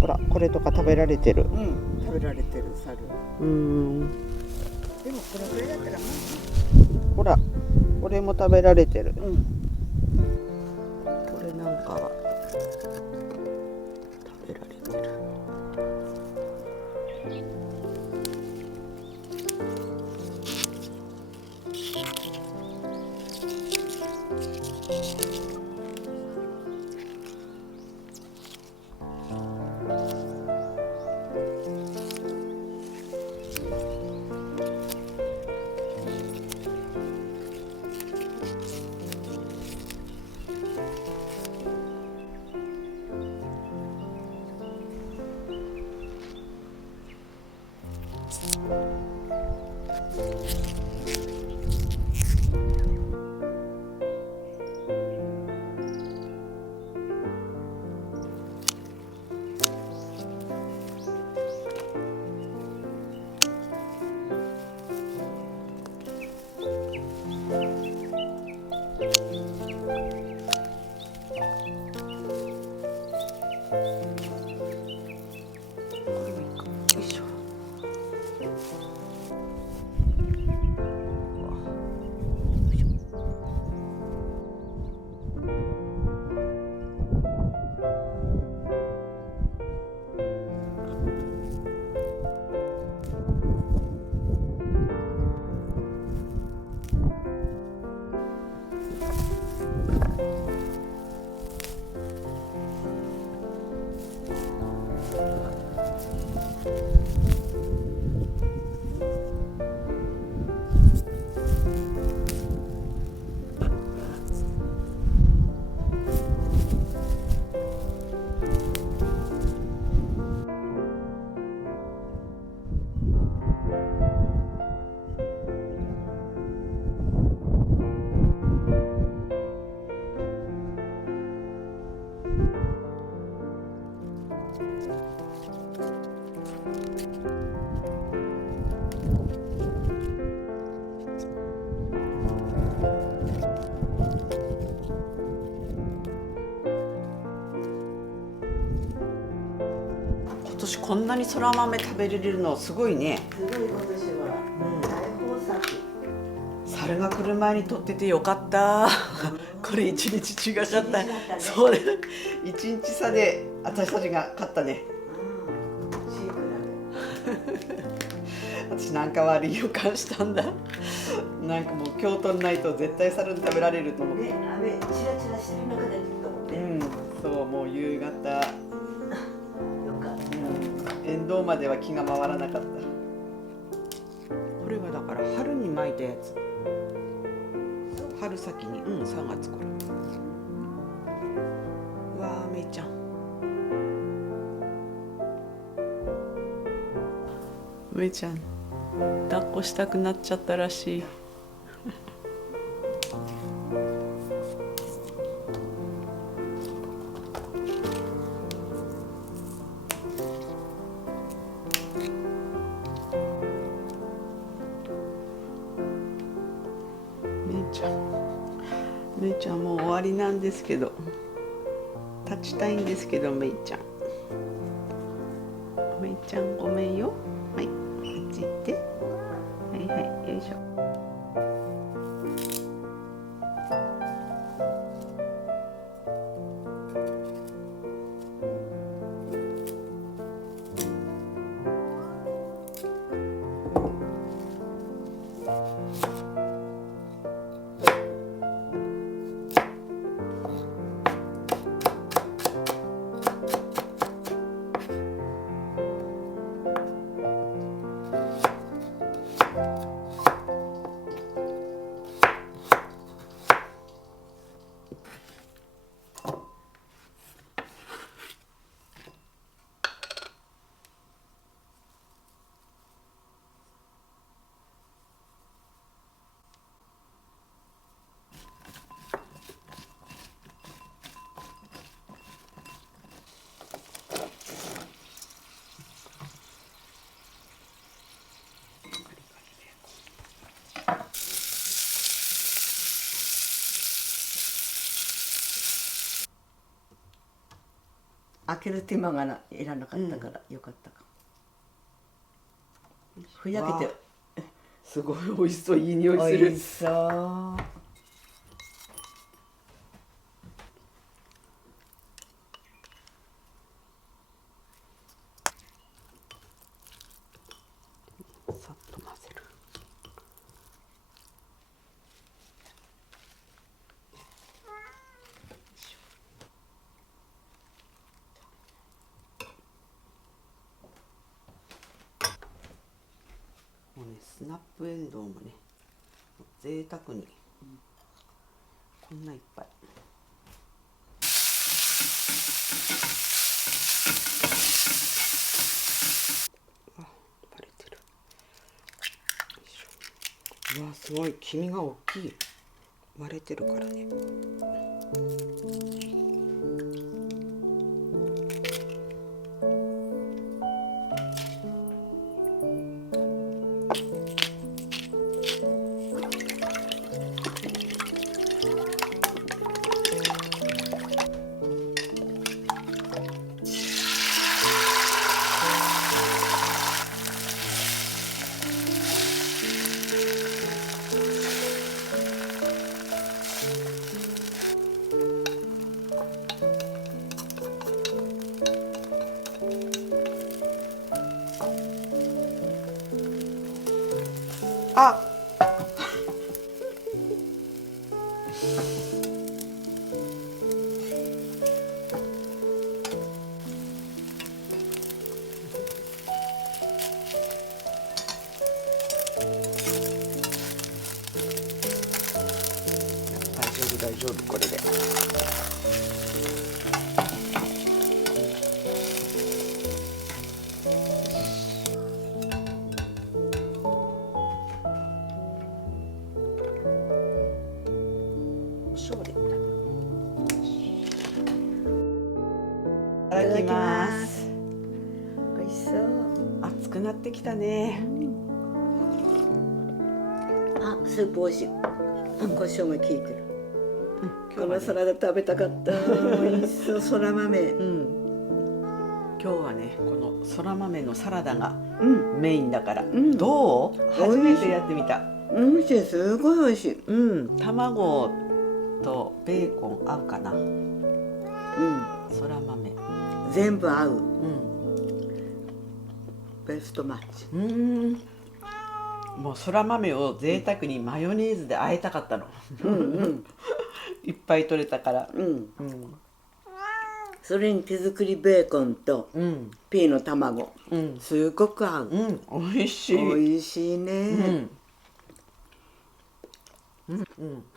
ほらこれとか食べられてる。食べられてる猿。でもこれぐらいだったらほらこれも食べられてる。こうん。れなんかは食べられてる。今年こんなにそら豆食べれるのすごいね。すごい今年は大豊作。猿が来る前に取っててよかった。これ一日違かった。そうね。一日差で私たちが勝ったね。シンプルだね。私なんか悪い予感したんだ。なんかもう今日取んないと絶対猿に食べられると思って。ね、雨チラチラしてる中でと思って。そうもう夕方。よかった。沿道までは気が回らなかった。これはだから春に巻いたやつ。春先に3月頃。うわーめいちゃん。めいちゃん抱っこしたくなっちゃったらしい。めいちゃんもう終わりなんですけど、立ちたいんですけど、めいちゃんごめんよ。はい、こっち行って。はいはい、よいしょ。開ける手間がいらなかったからよかったかも。ふやけてすごい美味しそう、いい匂いする。美味しそう。さっと混ぜる。もうね、スナップエンドウもね、贅沢に、こんないっぱい。あ、バレてる。よいしょ。うわ、すごい、黄身が大きい。割れてるからね。あ、大丈夫大丈夫、これで。塩で。いただきます。美味しそう。熱くなってきたね。あ、スープ美味しい。胡椒が効いてる。この今日はね、サラダ食べたかった。美味しそう、そら豆。今日はね、このそら豆のサラダがうんメインだから、んどう？初めてやってみた。美味しい、すごい美味しい。卵とベーコン合うかな。うんそら豆。全部合う。ベストマッチ。もうそら豆を贅沢にマヨネーズで和えたかったの。いっぱい取れたから。それに手作りベーコンとピーの卵、すごく合う。美味しい。美味しいね。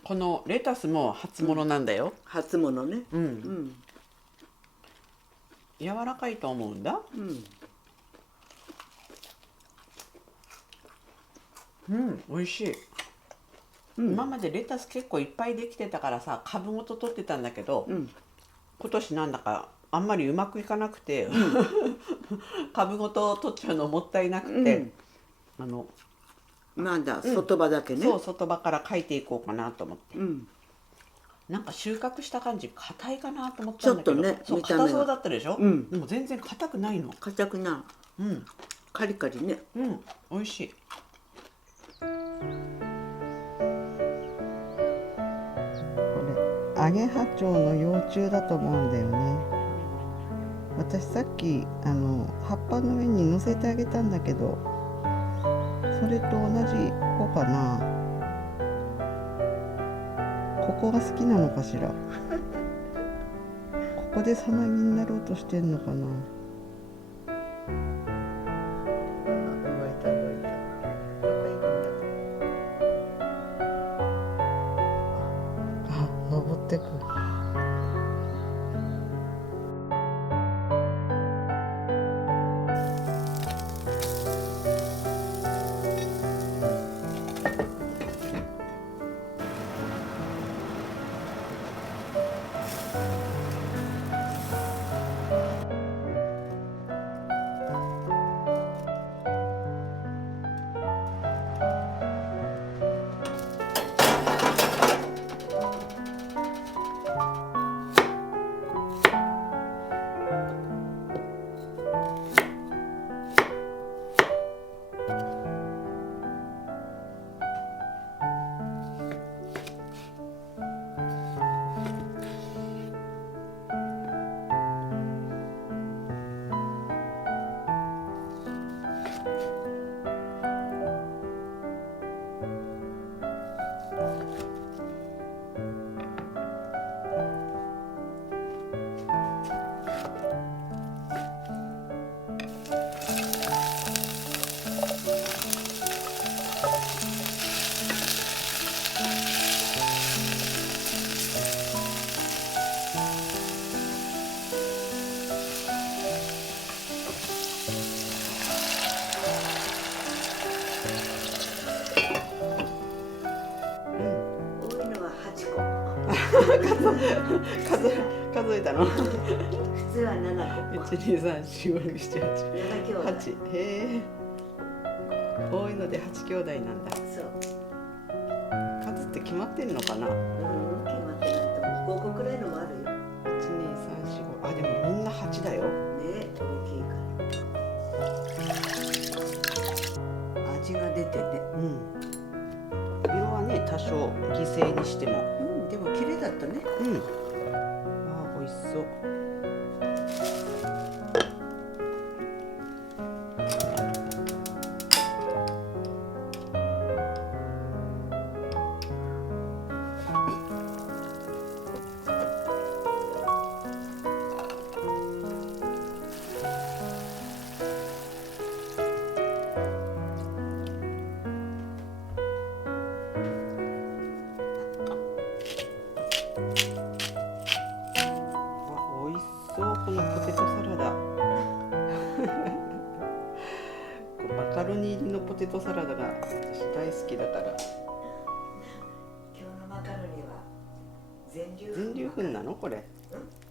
このレタスも初物なんだよ。初物ね。柔らかいと思うんだ。美味しい。今までレタス結構いっぱいできてたからさ、株ごと取ってたんだけど、今年なんだかあんまりうまくいかなくて、株ごと取っちゃうのもったいなくて、まだ外葉だけね。そう、外葉から描いていこうかなと思って。なんか収穫した感じ硬いかなと思ったんだけど、ちょっとね、そう見た目が硬そうだったでしょ。でも全然硬くないの。硬くない。カリカリね。美味しい。これアゲハチョウの幼虫だと思うんだよね。私さっき葉っぱの上に乗せてあげたんだけど、それと同じ子かな。ここが好きなのかしら。ここでさなぎになろうとしてんのかな。動いた動いた。どこ行くんだ。あ、登ってく。数えたの。普通は7個。1、2、3、4、5、6、7、7兄弟。8。へえ。多いので8兄弟なんだ。そう。数って決まってんのかな。決まってないと思う。5個くらいのもあるよ。1、2、3、4、5。あ、でもみんな8だよ。ね、大きいから。味が出てね。色はね、多少犠牲にしても。でも綺麗だったね。あ、美味しそう。このポテトサラダマカロニ入りのポテトサラダが私大好きだから。今日のマカロニは全粒粉なのこれ？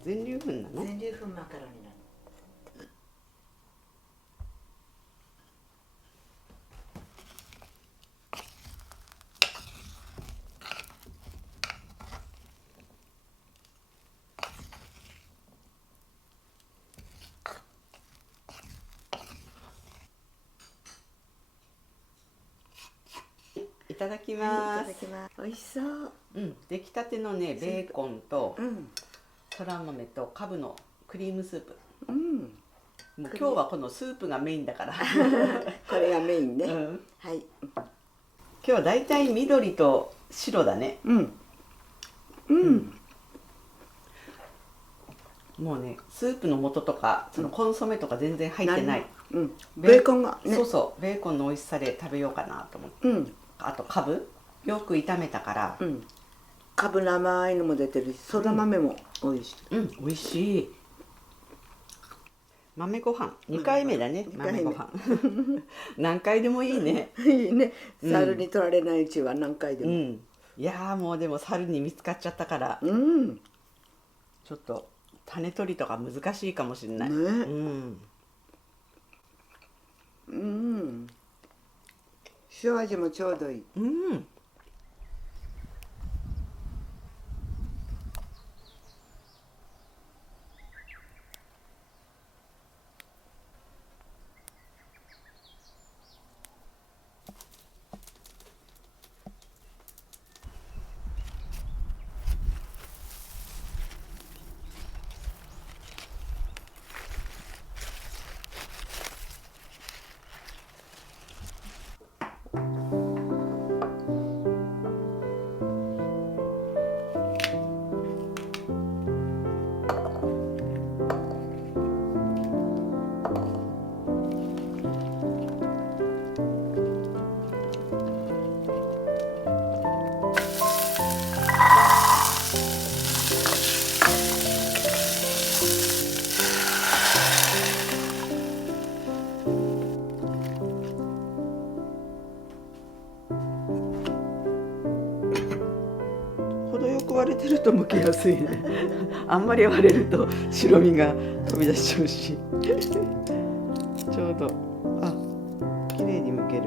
全粒粉なの？全粒粉マカロニなの。いただきます。いただきます。美味しそう。出来たてのね、ベーコンとうんそら豆とカブのクリームスープ。うん。もう今日はこのスープがメインだから。これがメインね。はい。今日はだいたい緑と白だね。もうね、スープの素とかそのコンソメとか全然入ってない。ベーコンがね。そうそう、ベーコンの美味しさで食べようかなと思って。あとカブよく炒めたから。カブの甘いのも出てるし、そら豆も美味しい。美味しい。豆ご飯2回目だね。豆ご飯何回でもいいね。いいね。猿に取られないうちは何回でも。いやもうでも猿に見つかっちゃったから、ちょっと種取りとか難しいかもしれない。塩味もちょうどいい。程よく割れてると剥けやすいね。あんまり割れると白身が飛び出しちゃうし。ちょうど綺麗に剥ける。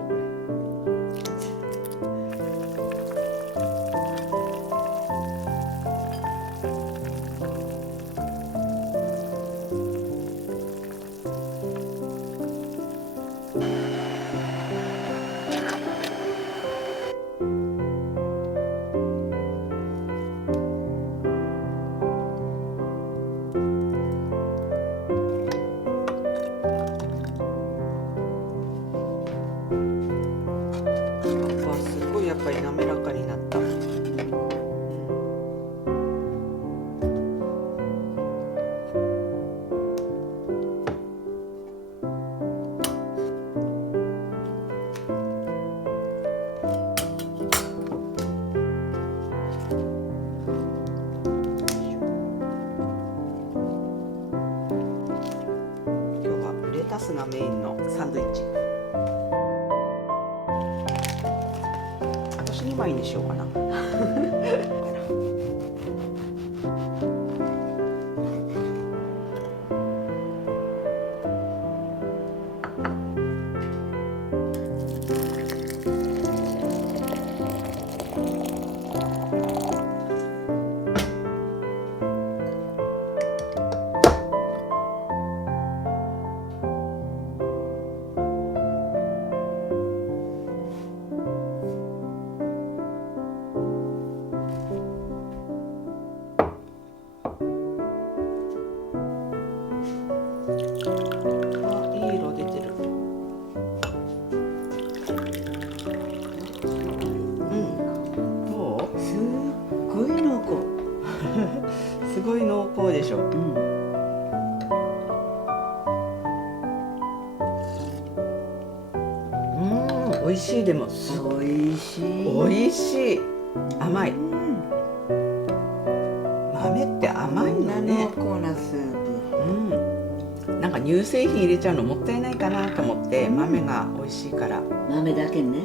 やっぱり滑らかになった。今日はレタスがメインのサンドイッチ。2枚にしようかな。でしょ。美味しい。でも美味しい。美味しい。甘い。豆って甘いのね。濃厚なスープ。なんか乳製品入れちゃうのもったいないかなと思って、豆が美味しいから。豆だけね。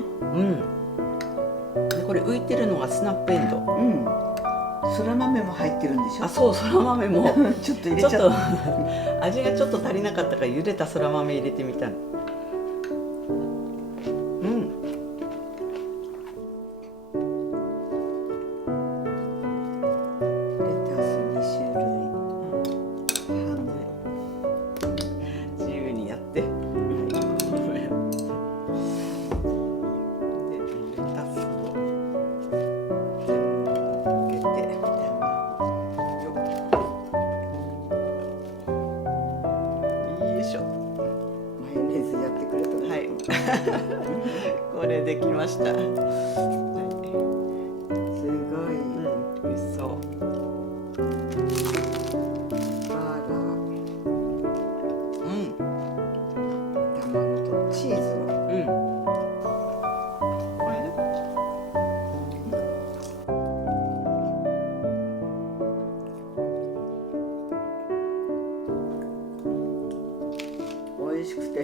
でこれ浮いてるのがスナップエンドウ。そら豆も入ってるんでしょ。あ、そう、そら豆もちょっと入れちゃった。味がちょっと足りなかったから茹でたそら豆入れてみたの。これできました。すごい、美味しそう。バーガー、卵とチーズの、これね。美味しくて。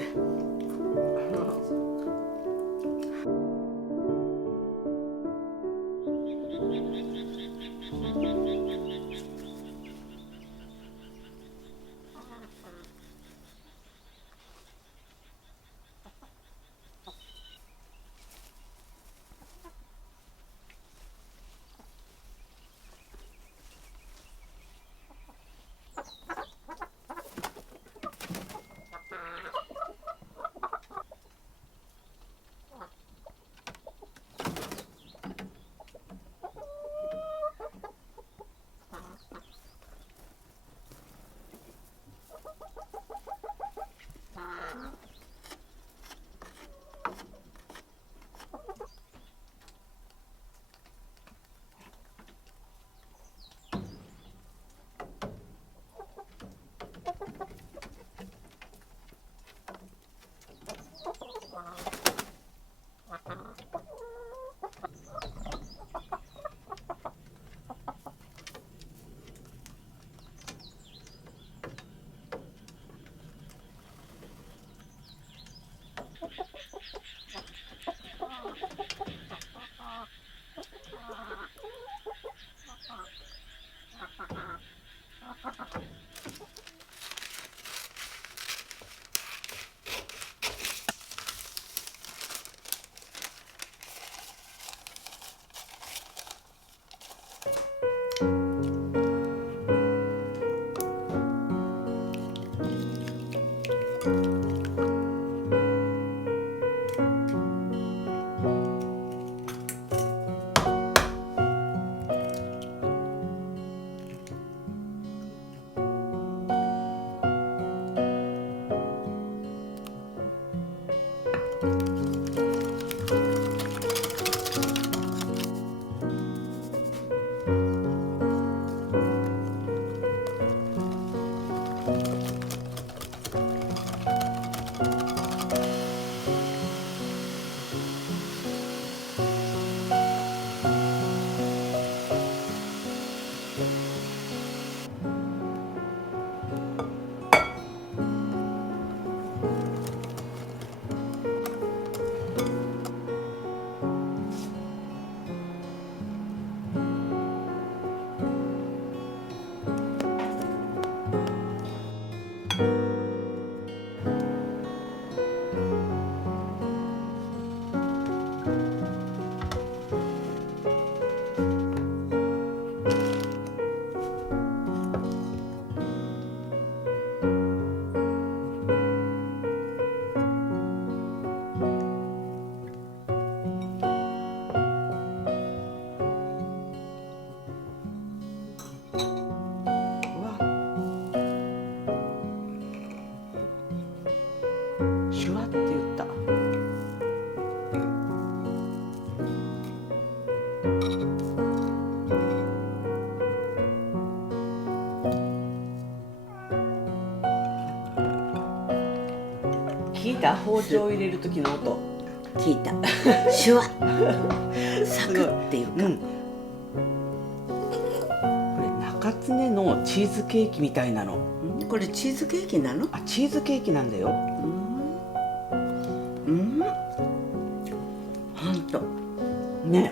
た包丁を入れる時の音。聞いた。シュワサクっていうか、これ中常のチーズケーキみたいなの。これチーズケーキなの？あ、チーズケーキなんだよ。ほんとね。